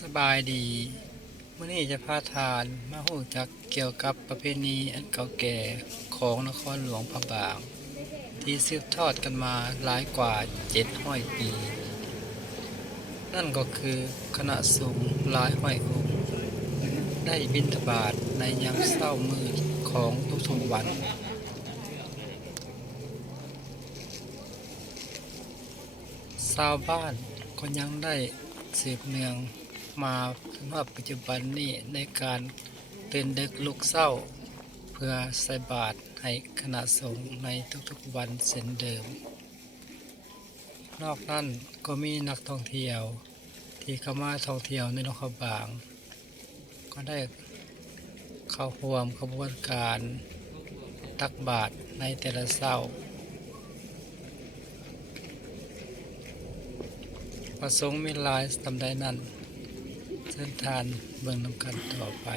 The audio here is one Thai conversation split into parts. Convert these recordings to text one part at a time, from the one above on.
สบายดีมื้อนี้จะพาทานมารู้จักเกี่ยวกับประเพณีอันเก่าแก่ของนครหลวงพระบางที่สืบทอดกันมาหลายกว่า700ปีนั่นก็คือคณะสงฆ์หลายร้อยองค์ได้บิณฑบาตในยามเช้ามืดของทุกๆวันชาวบ้านก็ยังได้สืบเนื่องมาถึงปัจจุบันนี้ในการตื่นดึกลุกเช้าเพื่อใส่บาตรให้คณะสงฆ์ในทุกๆวันเช่นเดิมนอกนั้นก็มีนักท่องเที่ยวที่เข้ามาท่องเที่ยวในนครบางก็ได้เข้าร่วมขบวนการตักบาตรในแต่ละเช้าประสงค์มีหลายสำใดนั้นเส้นทางเบิ่งนำกันต่อไป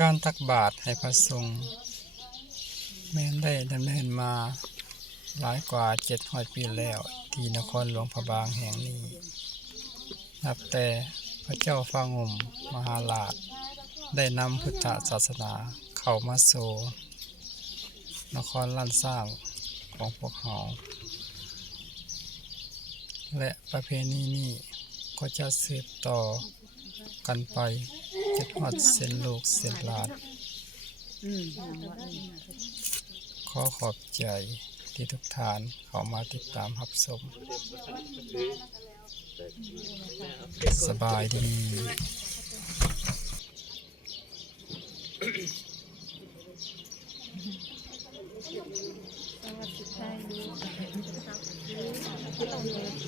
การตักบาตรให้พระสงฆ์แม้นได้ดำเนินมาหลายกว่า700 ปีแล้วที่นครหลวงพระบางแห่งนี้นับแต่พระเจ้าฟ้างมมหาราชได้นำพุทธศาสนาเข้ามาสู่นครล้านสร้างของพวกเราและประเพณีนี้ก็จะสืบต่อกันไปจนฮอดเส้นลูกเส้นหลานขอขอบใจที่ทุกท่านเข้ามาติดตามรับชมสบายดีสวัสดีค่ะ